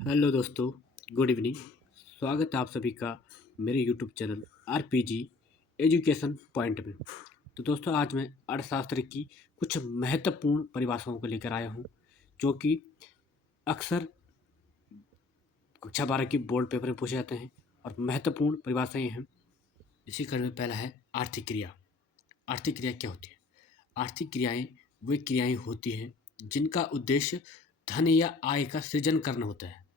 Hello दोस्तों, good evening. स्वागत है आप सभी का मेरे YouTube channel RPG education point में। तो दोस्तों, आज मैं अर्थशास्त्र की कुछ महत्वपूर्ण परिभाषाओं को लेकर आया हूं, जो कि अक्सर कक्षा 12 की बोर्ड पेपर में पूछे जाते हैं और महत्वपूर्ण परिभाषाएं हैं। इसी क्रम में पहला है आर्थिक क्रिया। आर्थिक क्रिया क्या होती है? आर्थिक क्रियाएं वे क्रियाएं होती हैं जिनका उद्देश्य धन या आय का सृजन करना होता है।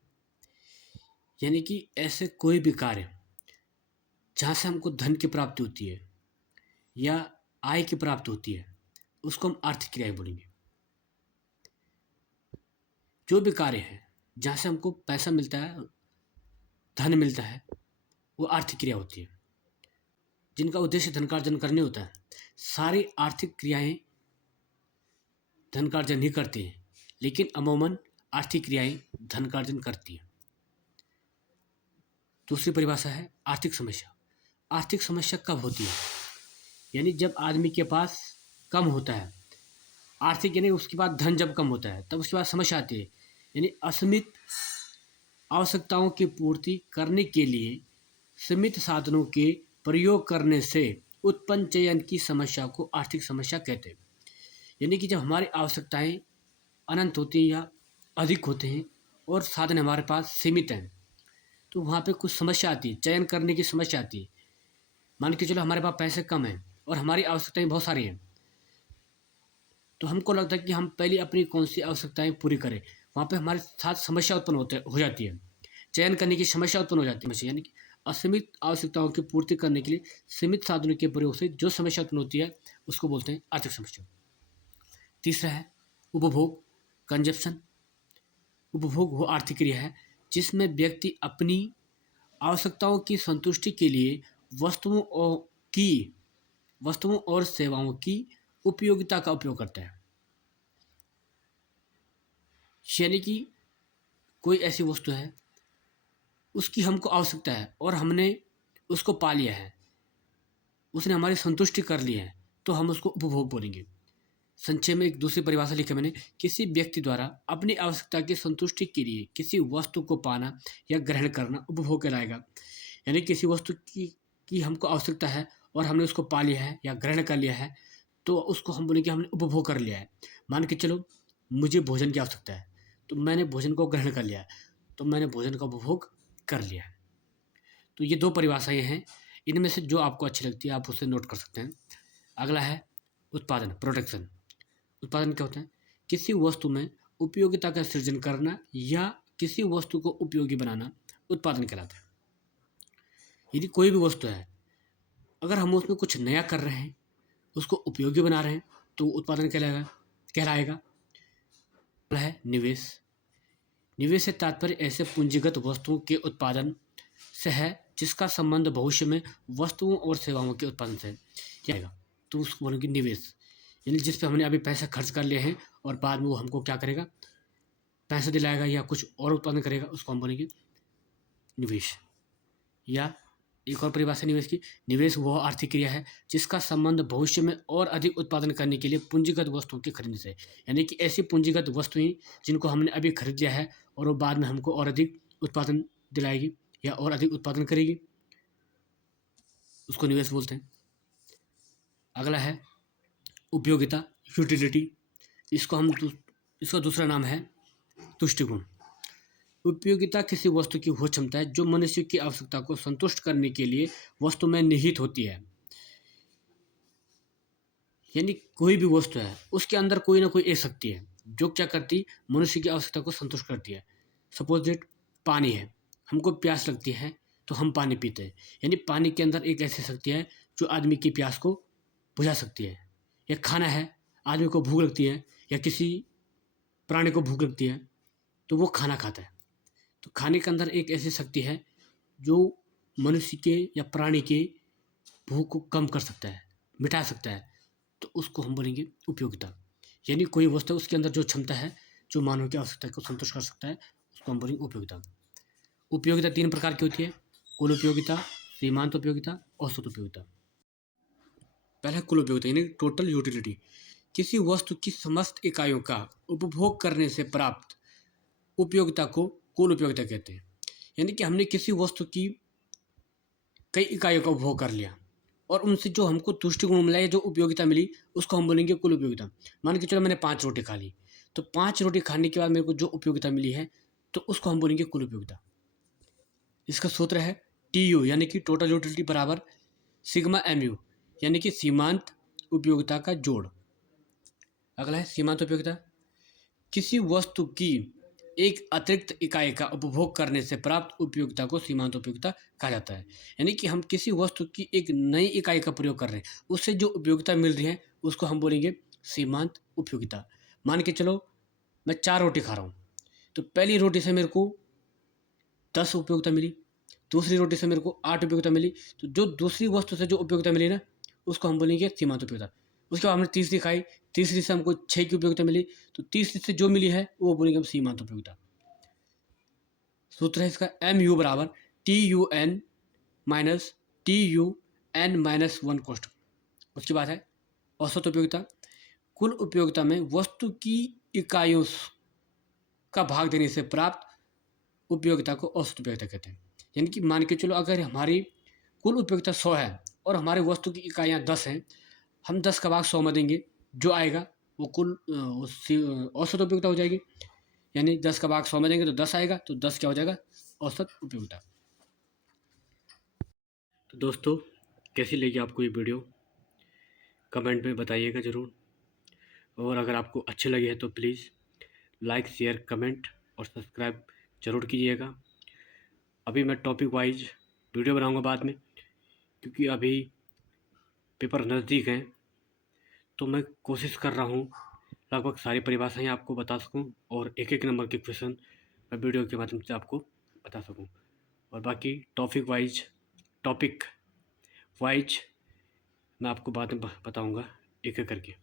यानी कि ऐसे कोई भी कार्य जहाँ से हमको धन की प्राप्ति होती है या आय की प्राप्ति होती है, उसको हम आर्थिक क्रियाएं बोलेंगे। जो भी कार्य है जहाँ से हमको पैसा मिलता है, धन मिलता है, वो आर्थिक क्रिया होती है। जिनका उद्देश्य धन का अर्जन करने होता है, सारी आर्थिक क्रियाएं धन का अर्जन नहीं करती हैं, लेकिन अमूमन आर्थिक क्रियाएं धन का अर्जन करती हैं। दूसरी परिभाषा है आर्थिक समस्या। आर्थिक समस्या कब होती है? यानी जब आदमी के पास कम होता है, आर्थिक यानी उसके पास धन जब कम होता है तब उसके पास समस्या आती है। यानी असीमित आवश्यकताओं की पूर्ति करने के लिए सीमित साधनों के प्रयोग करने से उत्पन्न चयन की समस्या को आर्थिक समस्या कहते हैं। यानी कि जब हमारी आवश्यकताएं अनंत होती हैं या अधिक होते हैं और साधन हमारे पास सीमित हैं, तो वहाँ पे कुछ समस्या आती है, चयन करने की समस्या आती है। मान के चलो हमारे पास पैसे कम हैं और हमारी आवश्यकताएं बहुत सारी हैं, तो हमको लगता है कि हम पहले अपनी कौन सी आवश्यकताएं पूरी करें। वहाँ पे हमारे साथ समस्या उत्पन्न हो जाती है, चयन करने की समस्या उत्पन्न हो जाती है। यानी कि असीमित आवश्यकताओं की पूर्ति करने के लिए सीमित साधनों के प्रयोग से जो समस्या उत्पन्न होती है, उसको बोलते हैं आर्थिक समस्या। तीसरा है उपभोग, कंजप्शन। उपभोग वो आर्थिक क्रिया है जिसमें व्यक्ति अपनी आवश्यकताओं की संतुष्टि के लिए की वस्तुओं और सेवाओं की उपयोगिता का उपयोग करता है। यानी कि कोई ऐसी वस्तु है, उसकी हमको आवश्यकता है और हमने उसको पा लिया है, उसने हमारी संतुष्टि कर ली है, तो हम उसको उपभोग बोलेंगे। संक्षेप में एक दूसरी परिभाषा लिखी मैंने, किसी व्यक्ति द्वारा अपनी आवश्यकता की संतुष्टि के लिए किसी वस्तु को पाना या ग्रहण करना उपभोग कहलाएगा। यानी किसी वस्तु की हमको आवश्यकता है और हमने उसको पा लिया है या ग्रहण कर लिया है, तो उसको हम बोलेंगे हमने उपभोग कर लिया है। मान के चलो मुझे भोजन की आवश्यकता है, तो मैंने भोजन को ग्रहण कर लिया है, तो मैंने भोजन का उपभोग कर लिया है। तो ये दो परिभाषाएं हैं, इनमें से जो आपको अच्छी लगती है आप उसे नोट कर सकते हैं। अगला है उत्पादन, प्रोडक्शन। उत्पादन क्या होता है? किसी वस्तु में उपयोगिता का सृजन करना या किसी वस्तु को उपयोगी बनाना उत्पादन कहलाता है। यदि कोई भी वस्तु है, अगर हम उसमें कुछ नया कर रहे हैं, उसको उपयोगी बना रहे हैं, तो उत्पादन कहलाएगा। है निवेश। निवेश से तात्पर्य ऐसे पूंजीगत वस्तुओं के उत्पादन से है जिसका संबंध भविष्य में वस्तुओं और सेवाओं के उत्पादन से है, तो उसको बोलेंगे निवेश। यानी जिस पे हमने अभी पैसा खर्च कर लिए हैं और बाद में वो हमको क्या करेगा, पैसा दिलाएगा या कुछ और उत्पादन करेगा, उसको हम बोलेंगे निवेश। या एक और परिभाषा निवेश की, निवेश वह आर्थिक क्रिया है जिसका संबंध भविष्य में और अधिक उत्पादन करने के लिए पूंजीगत वस्तुओं के खरीदने से। यानी कि ऐसी पूंजीगत वस्तुएं जिनको हमने अभी खरीद लिया है और वो बाद में हमको और अधिक उत्पादन दिलाएगी या और अधिक उत्पादन करेगी, उसको निवेश बोलते हैं। अगला है उपयोगिता, यूटिलिटी। इसका दूसरा नाम है तुष्टिगुण। उपयोगिता किसी वस्तु की वो क्षमता है जो मनुष्य की आवश्यकता को संतुष्ट करने के लिए वस्तु में निहित होती है। यानी कोई भी वस्तु है, उसके अंदर कोई ना कोई एक शक्ति है जो क्या करती, मनुष्य की आवश्यकता को संतुष्ट करती है। सपोज दैट पानी है, हमको प्यास लगती है तो हम पानी पीते हैं। यानी पानी के अंदर एक ऐसी शक्ति है जो आदमी की प्यास को बुझा सकती है। या खाना है, आदमी को भूख लगती है या किसी प्राणी को भूख लगती है, तो वो खाना खाता है। तो खाने के अंदर एक ऐसी शक्ति है जो मनुष्य के या प्राणी के भूख को कम कर सकता है, मिटा सकता है, तो उसको हम बोलेंगे उपयोगिता। यानी कोई वस्तु उसके अंदर जो क्षमता है जो मानव की आवश्यकता को संतुष्ट कर सकता है, उसको हम बोलेंगे उपयोगिता। उपयोगिता तीन प्रकार की होती है, कुल उपयोगिता, सीमांत उपयोगिता, औसत उपयोगिता। पहला कुल उपयोगिता यानी टोटल यूटिलिटी। किसी वस्तु की समस्त इकाइयों का उपभोग करने से प्राप्त उपयोगिता को कुल उपयोगिता कहते हैं। यानी कि हमने किसी वस्तु की कई इकाइयों का उपभोग कर लिया और उनसे जो हमको तुष्टिगुण मिला या जो उपयोगिता मिली उसको हम बोलेंगे कुल उपयोगिता। मान के चलो मैंने 5 रोटी खा ली, तो 5 रोटी खाने के बाद मेरे को जो उपयोगिता मिली है तो उसको हम बोलेंगे कुल उपयोगिता। इसका सूत्र है TU यानी कि टोटल यूटिलिटी बराबर सिग्मा MU यानी कि सीमांत उपयोगिता का जोड़। अगला है सीमांत उपयोगिता। किसी वस्तु की एक अतिरिक्त इकाई का उपभोग करने से प्राप्त उपयोगिता को सीमांत उपयोगिता कहा जाता है। यानी कि हम किसी वस्तु की एक नई इकाई का प्रयोग कर रहे हैं, उससे जो उपयोगिता मिल रही है उसको हम बोलेंगे सीमांत उपयोगिता। मान के चलो मैं 4 रोटी खा रहा हूँ, तो पहली रोटी से मेरे को 10 उपयोगिता मिली, दूसरी रोटी से मेरे को 8 उपयोगिता मिली, तो जो दूसरी वस्तु से जो उपयोगिता मिली ना उसको हम बोलेंगे सीमांत उपयोगिता। उसके बाद हमने तीसरी खाई, तीसरी से हमको 6 की उपयोगिता मिली, तो तीसरी से जो मिली है वो बोलेंगे हम सीमांत उपयोगिता। सूत्र है इसका MU बराबर TUN माइनस TUN-1 कोष्ठक। उसके बाद है औसत उपयोगिता। कुल उपयोगिता में वस्तु की इकाइयों का भाग देने से प्राप्त उपयोगिता को औसत उपयोगिता कहते हैं। यानी कि मान के चलो अगर हमारी कुल उपयोगिता 100 है और हमारे वस्तु की इकाइयाँ 10 हैं, हम 10 का भाग 100 में देंगे, जो आएगा वो कुल औसत उपयोगिता हो जाएगी। यानी 10 का भाग 100 में देंगे तो 10 आएगा, तो 10 क्या हो जाएगा औसत उपयोगिता। तो दोस्तों कैसी लगी आपको ये वीडियो, कमेंट में बताइएगा ज़रूर। और अगर आपको अच्छे लगे हैं तो प्लीज़ लाइक शेयर कमेंट और सब्सक्राइब ज़रूर कीजिएगा। अभी मैं टॉपिक वाइज वीडियो बनाऊंगा बाद में, क्योंकि अभी पेपर नज़दीक हैं, तो मैं कोशिश कर रहा हूँ लगभग सारी परिभाषाएं आपको बता सकूं और एक एक नंबर के क्वेश्चन मैं वीडियो के माध्यम से आपको बता सकूं। और बाकी टॉपिक वाइज मैं आपको बाद में बताऊंगा एक एक करके।